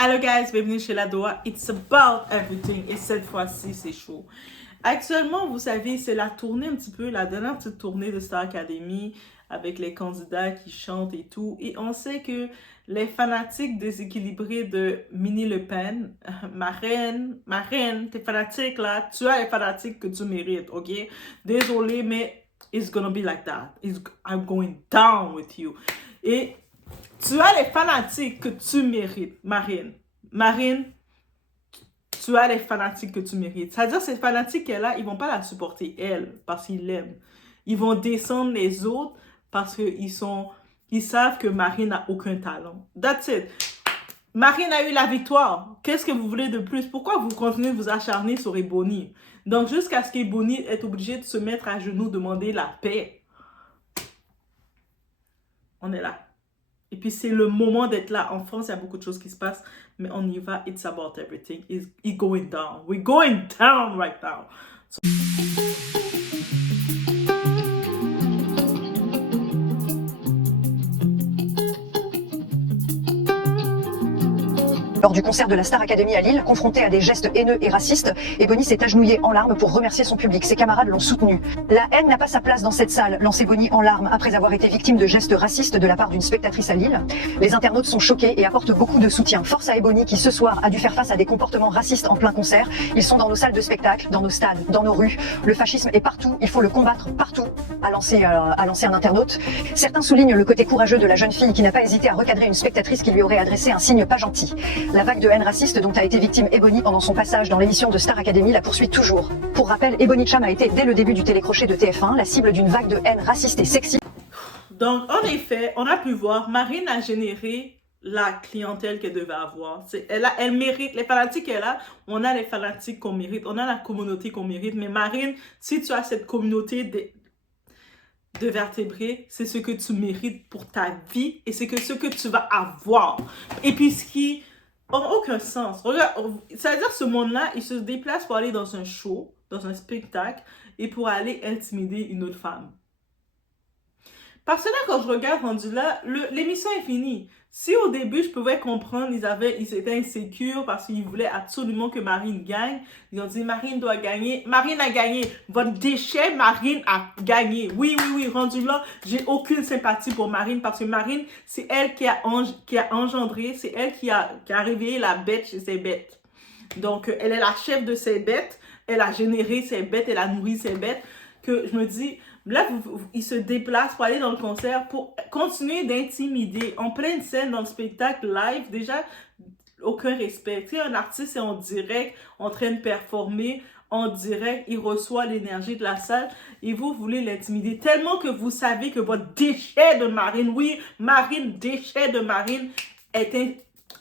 Hello guys, bienvenue chez la Doha. It's about everything. Et cette fois-ci, c'est chaud. Actuellement, vous savez, c'est la tournée un petit peu, la dernière petite tournée de Star Academy avec les candidats qui chantent et tout. Et on sait que les fanatiques déséquilibrés de Minnie Le Pen, ma reine, t'es fanatique là, tu as les fanatiques que tu mérites, ok? Désolé, mais it's gonna be like that. I'm going down with you. Et tu as les fanatiques que tu mérites, Marine. Marine, tu as les fanatiques que tu mérites. C'est-à-dire, ces fanatiques-là, ils ne vont pas la supporter, elle, parce qu'ils l'aiment. Ils vont descendre les autres parce qu'ils savent que Marine n'a aucun talent. That's it. Marine a eu la victoire. Qu'est-ce que vous voulez de plus? Pourquoi vous continuez de vous acharner sur Ebony? Donc, jusqu'à ce qu'Ebony est obligée de se mettre à genoux, demander la paix. On est là. Et puis, c'est le moment d'être là. En France, il y a beaucoup de choses qui se passent, mais on y va. It's about everything. It's going down. We're going down right now. Lors du concert de la Star Academy à Lille, confrontée à des gestes haineux et racistes, Ebony s'est agenouillée en larmes pour remercier son public. Ses camarades l'ont soutenue. La haine n'a pas sa place dans cette salle, lance Ebony en larmes après avoir été victime de gestes racistes de la part d'une spectatrice à Lille. Les internautes sont choqués et apportent beaucoup de soutien. Force à Ebony qui ce soir a dû faire face à des comportements racistes en plein concert. Ils sont dans nos salles de spectacle, dans nos stades, dans nos rues. Le fascisme est partout, il faut le combattre partout, a lancé un internaute. Certains soulignent le côté courageux de la jeune fille qui n'a pas hésité à recadrer une spectatrice qui lui aurait adressé un signe pas gentil. La vague de haine raciste dont a été victime Ebony pendant son passage dans l'émission de Star Academy la poursuit toujours. Pour rappel, Ebony Cham a été, dès le début du télécrochet de TF1, la cible d'une vague de haine raciste et sexiste. Donc, en effet, on a pu voir, Marine a généré la clientèle qu'elle devait avoir. Elle mérite, les fanatiques qu'elle a, on a les fanatiques qu'on mérite, on a la communauté qu'on mérite. Mais Marine, si tu as cette communauté de vertébrés, c'est ce que tu mérites pour ta vie et c'est ce que tu vas avoir. Et puis, ce qui n'a aucun sens. Regarde, c'est-à-dire ce monde-là, il se déplace pour aller dans un show, dans un spectacle, et pour aller intimider une autre femme. Parce que là, quand je regarde rendu là, l'émission est finie. Si au début, je pouvais comprendre, ils étaient insécures parce qu'ils voulaient absolument que Marine gagne. Ils ont dit, Marine doit gagner. Marine a gagné. Votre déchet, Marine a gagné. Oui, rendu là, j'ai aucune sympathie pour Marine parce que Marine, c'est elle qui a engendré, c'est elle qui a réveillé la bête chez ses bêtes. Donc, elle est la chef de ses bêtes. Elle a généré ses bêtes, elle a nourri ses bêtes. Que je me dis, là, il se déplace pour aller dans le concert, pour continuer d'intimider en pleine scène dans le spectacle live. Déjà, aucun respect. Tu sais, un artiste est en direct, en train de performer, en direct, il reçoit l'énergie de la salle et vous voulez l'intimider tellement que vous savez que votre déchet de Marine, oui, Marine, déchet de Marine,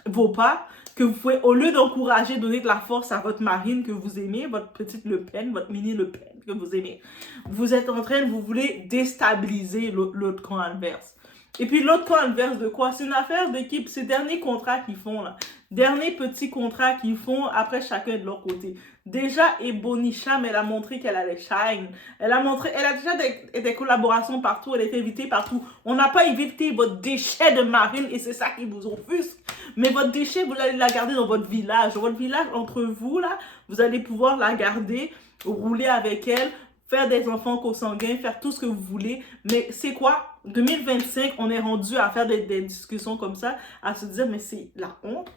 vaut pas. Que vous pouvez, au lieu d'encourager, donner de la force à votre Marine que vous aimez, votre petite Le Pen, votre mini Le Pen que vous aimez, vous êtes en train de, vous voulez déstabiliser l'autre camp adverse. Et puis l'autre camp adverse de quoi? C'est une affaire d'équipe, c'est dernier contrat qu'ils font là. Dernier petit contrat qu'ils font après chacun de leur côté. Déjà, Ebony Cham, elle a montré qu'elle allait shine. Elle a déjà des collaborations partout, elle est invitée partout. On n'a pas invité votre déchet de Marine et c'est ça qui vous offusque. Mais votre déchet, vous allez la garder dans votre village. Votre village, entre vous, là, vous allez pouvoir la garder, rouler avec elle, faire des enfants consanguins, faire tout ce que vous voulez. Mais c'est quoi? 2025, on est rendu à faire des discussions comme ça, à se dire, mais c'est la honte.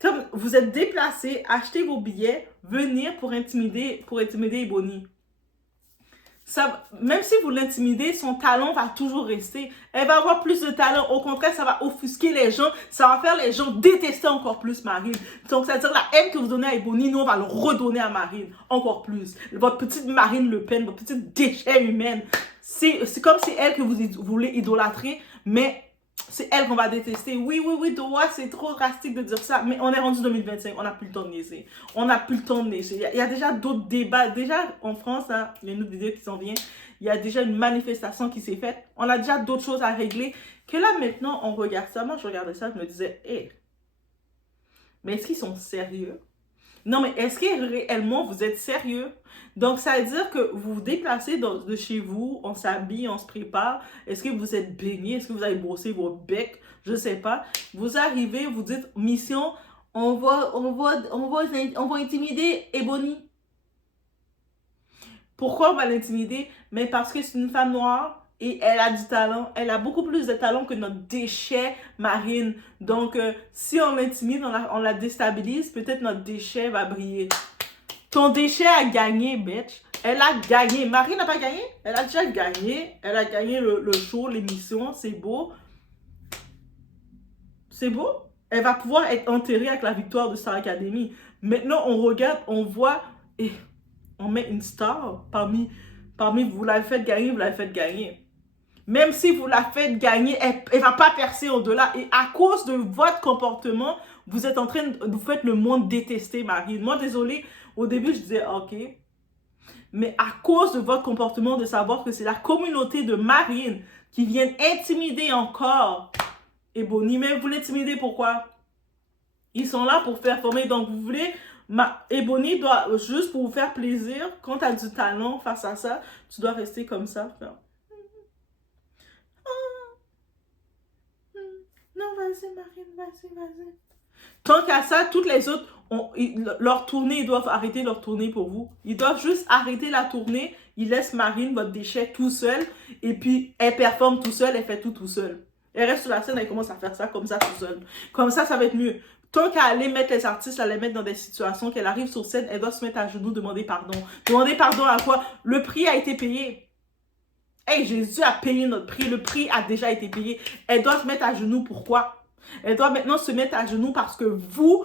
Comme vous êtes déplacé, achetez vos billets, venir pour intimider Ebony. Ça, même si vous l'intimidez, son talent va toujours rester. Elle va avoir plus de talent. Au contraire, ça va offusquer les gens. Ça va faire les gens détester encore plus Marine. Donc, c'est-à-dire la haine que vous donnez à Ebony, nous, on va le redonner à Marine. Encore plus. Votre petite Marine Le Pen, votre petite déchet humaine. C'est comme si elle que vous voulez idolâtrer, mais c'est elle qu'on va détester. Oui, Doha, c'est trop drastique de dire ça. Mais on est rendu 2025. On n'a plus le temps de niaiser. On n'a plus le temps de niaiser. Il y a déjà d'autres débats. Déjà, en France, hein, il y a une autre vidéo qui s'en vient. Il y a déjà une manifestation qui s'est faite. On a déjà d'autres choses à régler. Que là, maintenant, on regarde ça. Moi, je regardais ça, je me disais, hé, mais est-ce qu'ils sont sérieux? Non, mais est-ce que réellement vous êtes sérieux? Donc, ça veut dire que vous vous déplacez de chez vous, on s'habille, on se prépare. Est-ce que vous êtes baigné? Est-ce que vous avez brossé vos becs? Je sais pas. Vous arrivez, vous dites, mission, on va intimider Ebony. Pourquoi on va l'intimider? Mais parce que c'est une femme noire et elle a du talent. Elle a beaucoup plus de talent que notre déchet Marine. Donc, si on l'intimide, on la déstabilise, peut-être notre déchet va briller. Ton déchet a gagné, bitch. Elle a gagné. Marine n'a pas gagné? Elle a déjà gagné. Elle a gagné le show, l'émission. C'est beau. C'est beau. Elle va pouvoir être enterrée avec la victoire de Star Academy. Maintenant, on regarde, on voit... Et on met une star parmi vous l'avez fait gagner, vous l'avez fait gagner. Même si vous la faites gagner, elle ne va pas percer au-delà. Et à cause de votre comportement, vous êtes en train de vous faites le monde détester Marine. Moi, désolé, au début, je disais ok. Mais à cause de votre comportement, de savoir que c'est la communauté de Marine qui vient intimider encore Ebony. Mais vous l'intimidez pourquoi? Ils sont là pour performer. Donc, vous voulez... Ebony doit, juste pour vous faire plaisir, quand tu as du talent face à ça, tu dois rester comme ça. Faire... Non, vas-y, Marine, vas-y. Tant qu'à ça, toutes les autres, leur tournée, ils doivent arrêter leur tournée pour vous. Ils doivent juste arrêter la tournée. Ils laissent Marine, votre déchet, tout seul. Et puis, elle performe tout seul, elle fait tout seul. Elle reste sur la scène, elle commence à faire ça comme ça tout seul. Comme ça va être mieux. Tant qu'à aller mettre les artistes, à les mettre dans des situations, qu'elle arrive sur scène, elle doit se mettre à genoux, demander pardon. Demander pardon à quoi? Le prix a été payé. Hey, Jésus a payé notre prix. Le prix a déjà été payé. Elle doit se mettre à genoux. Pourquoi? Elle doit maintenant se mettre à genoux parce que vous,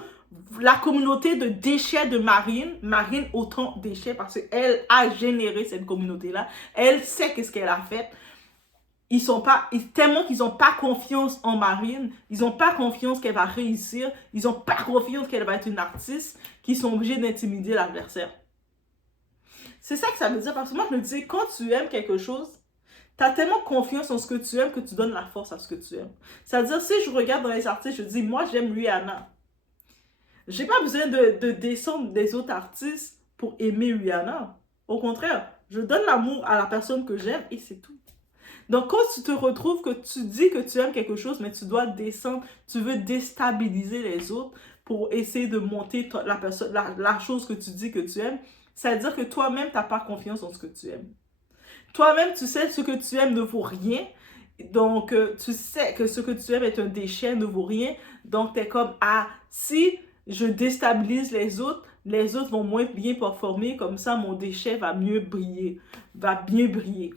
la communauté de déchets de Marine autant déchets parce qu'elle a généré cette communauté-là. Elle sait qu'est-ce qu'elle a fait. Tellement qu'ils n'ont pas confiance en Marine, ils n'ont pas confiance qu'elle va réussir, ils n'ont pas confiance qu'elle va être une artiste, qu'ils sont obligés d'intimider l'adversaire. C'est ça que ça veut dire, parce que moi je me dis, quand tu aimes quelque chose, tu as tellement confiance en ce que tu aimes que tu donnes la force à ce que tu aimes. C'est-à-dire, si je regarde dans les artistes, je dis, moi j'aime Rihanna. J'ai pas besoin de descendre des autres artistes pour aimer Rihanna. Au contraire, je donne l'amour à la personne que j'aime et c'est tout. Donc, quand tu te retrouves que tu dis que tu aimes quelque chose, mais tu dois descendre, tu veux déstabiliser les autres pour essayer de monter la chose que tu dis que tu aimes, ça veut dire que toi-même, tu n'as pas confiance en ce que tu aimes. Toi-même, tu sais ce que tu aimes ne vaut rien. Donc, tu sais que ce que tu aimes est un déchet, ne vaut rien. Donc, tu es comme, ah, si je déstabilise les autres vont moins bien performer. Comme ça, mon déchet va mieux briller, va bien briller.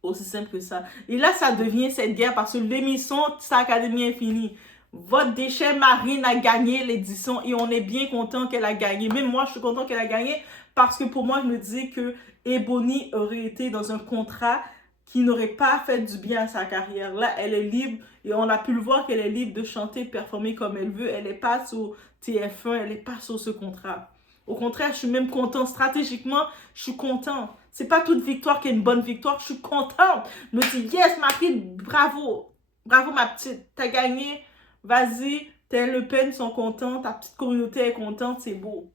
Aussi simple que ça. Et là, ça devient cette guerre parce que l'émission Star Academy est finie. Votre déchet Marine a gagné l'édition et on est bien content qu'elle a gagné. Même moi, je suis content qu'elle a gagné parce que pour moi, je me dis que Ebony aurait été dans un contrat qui n'aurait pas fait du bien à sa carrière. Là, elle est libre et on a pu le voir qu'elle est libre de chanter, de performer comme elle veut. Elle n'est pas sur TF1, elle n'est pas sur ce contrat. Au contraire, je suis même content. Stratégiquement, je suis content. C'est pas toute victoire qui est une bonne victoire. Je suis contente. Je me dis, yes, Marine, bravo. Bravo, ma petite. T'as gagné. Vas-y. Tes Le Pen sont contents. Ta petite communauté est contente. C'est beau.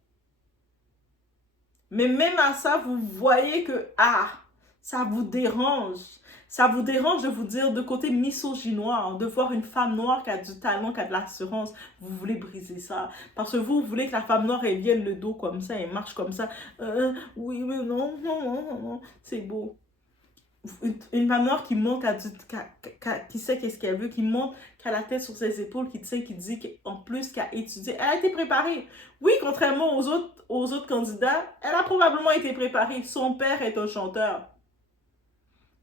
Mais même à ça, vous voyez que, ça vous dérange. Ça vous dérange de vous dire de côté misogynoir, de voir une femme noire qui a du talent, qui a de l'assurance. Vous voulez briser ça. Parce que vous voulez que la femme noire, elle vienne le dos comme ça, elle marche comme ça. Oui, mais non. C'est beau. Une femme noire qui monte, qui sait qu'est-ce qu'elle veut, qui monte, qui a la tête sur ses épaules, qui dit qu'en plus qu'elle a étudié, elle a été préparée. Oui, contrairement aux autres candidats, elle a probablement été préparée. Son père est un chanteur.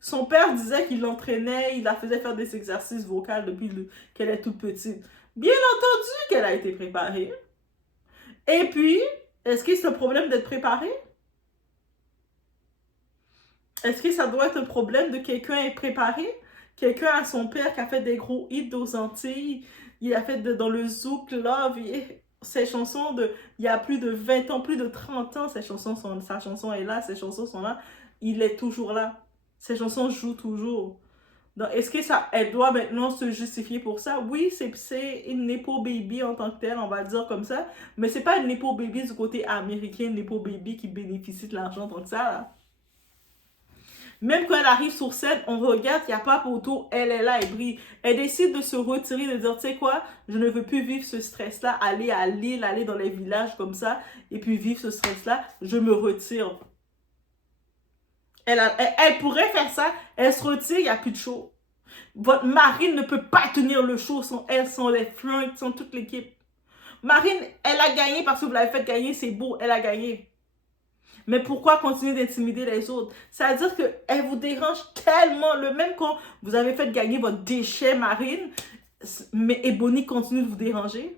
Son père disait qu'il l'entraînait, il la faisait faire des exercices vocaux depuis qu'elle est toute petite. Bien entendu qu'elle a été préparée. Et puis, est-ce que c'est un problème d'être préparée? Est-ce que ça doit être un problème de quelqu'un être préparé? Quelqu'un a son père qui a fait des gros hits aux Antilles. Il a fait dans le Zouk Love. Ses chansons il y a plus de 20 ans, plus de 30 ans, sa chanson est là, ses chansons sont là. Il est toujours là. Ces chansons jouent toujours. Donc, est-ce que ça, elle doit maintenant se justifier pour ça? Oui, c'est une Nepo Baby en tant que telle, on va le dire comme ça. Mais c'est pas une Nepo Baby du côté américain, une Nepo Baby qui bénéficie de l'argent tant que ça, là. Même quand elle arrive sur scène, on regarde, il n'y a pas autour, elle est là, elle brille. Elle décide de se retirer, de dire, tu sais quoi, je ne veux plus vivre ce stress-là, aller à l'île, aller dans les villages comme ça, et puis vivre ce stress-là, je me retire. Elle pourrait faire ça, elle se retire, il n'y a plus de show. Votre Marine ne peut pas tenir le show sans elle, sans les flingues, sans toute l'équipe. Marine, elle a gagné parce que vous l'avez fait gagner, c'est beau, elle a gagné. Mais pourquoi continuer d'intimider les autres? Ça veut dire qu'elle vous dérange tellement. Le même quand vous avez fait gagner votre déchet Marine, mais Ebony continue de vous déranger.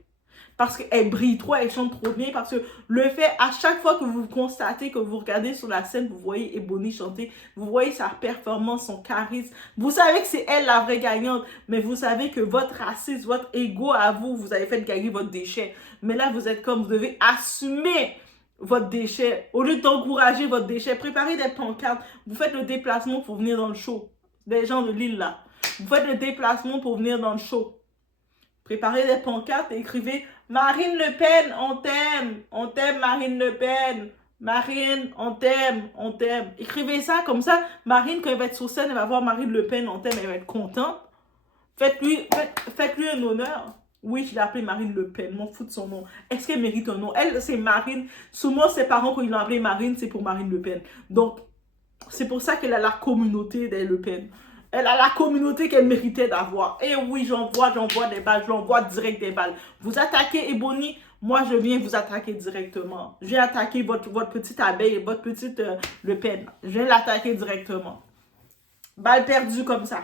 Parce qu'elle brille trop, elle chante trop bien. Parce que le fait, à chaque fois que vous constatez, que vous regardez sur la scène, vous voyez Ebony chanter, vous voyez sa performance, son charisme. Vous savez que c'est elle la vraie gagnante. Mais vous savez que votre racisme, votre ego à vous, vous avez fait gagner votre déchet. Mais là, vous êtes comme, vous devez assumer votre déchet. Au lieu d'encourager votre déchet, préparez des pancartes. Vous faites le déplacement pour venir dans le show. Des gens de l'île là. Vous faites le déplacement pour venir dans le show. Préparez des pancartes et écrivez « Marine Le Pen, on t'aime. On t'aime Marine Le Pen. Marine, on t'aime. On t'aime. » Écrivez ça comme ça. Marine, quand elle va être sur scène, elle va voir Marine Le Pen, on t'aime, elle va être contente. Faites-lui un honneur. Oui, je l'ai appelée Marine Le Pen, m'en fous de son nom. Est-ce qu'elle mérite un nom? Elle, c'est Marine. Souvent, ses parents, quand ils l'ont appelée Marine, c'est pour Marine Le Pen. Donc, c'est pour ça qu'elle a la communauté des Le Pen. Elle a la communauté qu'elle méritait d'avoir. Et oui, j'envoie des balles, j'envoie direct des balles. Vous attaquez Ebony, moi, je viens vous attaquer directement. Je viens attaquer votre petite abeille, votre petite Le Pen. Je viens l'attaquer directement. Balle perdue comme ça.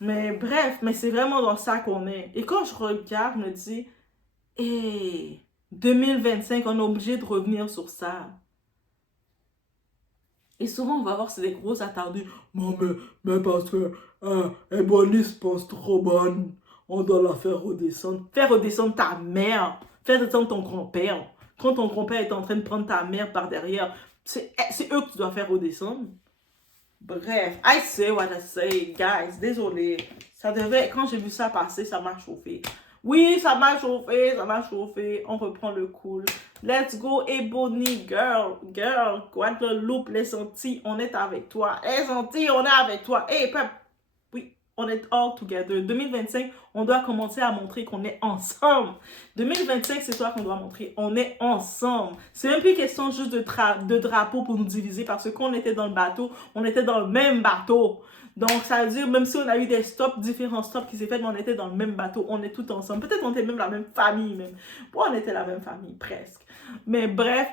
Mais bref, mais c'est vraiment dans ça qu'on est. Et quand je regarde, je me dis, hey, 2025, on est obligé de revenir sur ça. Et souvent, on va voir, c'est des gros attardus. Non, mais parce que Ebony se pense trop bonne, on doit la faire redescendre. Faire redescendre ta mère. Faire redescendre ton grand-père. Quand ton grand-père est en train de prendre ta mère par derrière, c'est eux que tu dois faire redescendre. Bref, I say what I say, guys. Désolé. Ça devait, quand j'ai vu ça passer, ça m'a chauffé. Oui, ça m'a chauffé, ça m'a chauffé. On reprend le cool. Let's go, Ebony, girl. Guadeloupe, les Antilles, on est avec toi. Les Antilles, on est avec toi. Hey, peuple. Oui, on est all together. 2025, on doit commencer à montrer qu'on est ensemble. 2025, c'est toi qu'on doit montrer. On est ensemble. C'est même plus question juste de drapeau pour nous diviser parce que quand on était dans le bateau, on était dans le même bateau. Donc, ça veut dire, même si on a eu des stops, différents stops qui s'est fait, mais on était dans le même bateau, on est tous ensemble. Peut-être qu'on était même la même famille, même. Bon, on était la même famille, presque. Mais bref,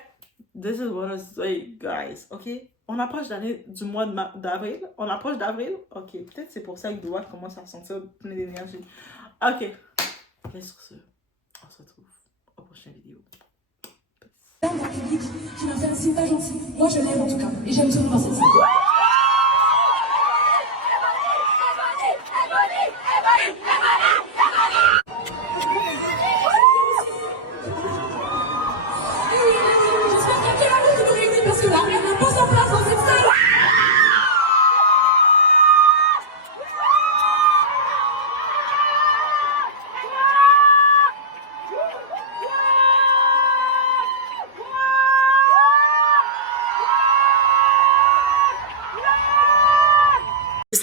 this is what I say, guys, ok? On approche du mois d'avril. On approche d'avril? Ok, peut-être c'est pour ça que Doua commence à sentir plein d'énergie. Ok. Et sur ce, on se retrouve aux prochaines vidéos. Dans le public qui m'a fait un signe pas gentil. Moi, je l'aime en tout cas. Et j'aime seulement cette scène.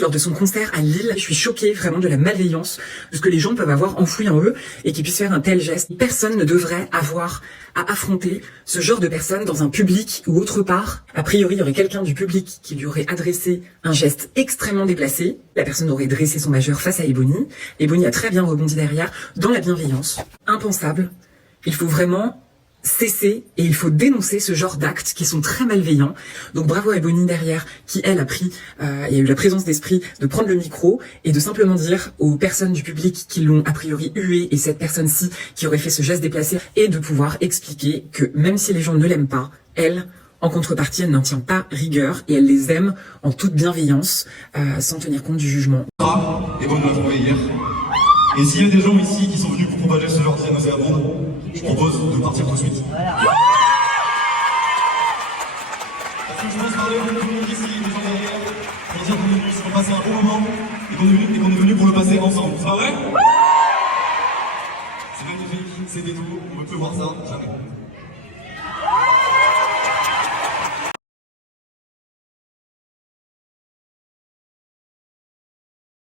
Lors de son concert à Lille, je suis choquée vraiment de la malveillance, de ce que les gens peuvent avoir enfoui en eux et qui puissent faire un tel geste. Personne ne devrait avoir à affronter ce genre de personnes dans un public ou autre part. A priori, il y aurait quelqu'un du public qui lui aurait adressé un geste extrêmement déplacé. La personne aurait dressé son majeur face à Ebony. Ebony a très bien rebondi derrière dans la bienveillance. Impensable. Il faut vraiment cesser et il faut dénoncer ce genre d'actes qui sont très malveillants. Donc bravo à Ebony derrière qui elle a eu la présence d'esprit de prendre le micro et de simplement dire aux personnes du public qui l'ont a priori hué et cette personne-ci qui aurait fait ce geste déplacé et de pouvoir expliquer que même si les gens ne l'aiment pas, elle, en contrepartie, elle n'en tient pas rigueur et elle les aime en toute bienveillance sans tenir compte du jugement. Et bon, on l'a trouvé hier. Et s'il y a des gens ici qui sont venus pour propager ce genre de nauséabond, je propose de partir tout de suite. Voilà. Parce que je pense parler au tout le monde ici, des gens derrière, pour dire qu'on est venus ici pour passer un et qu'on est venu pour le passer ensemble. C'est pas vrai? C'est magnifique, c'est des tout, on ne peut voir ça jamais.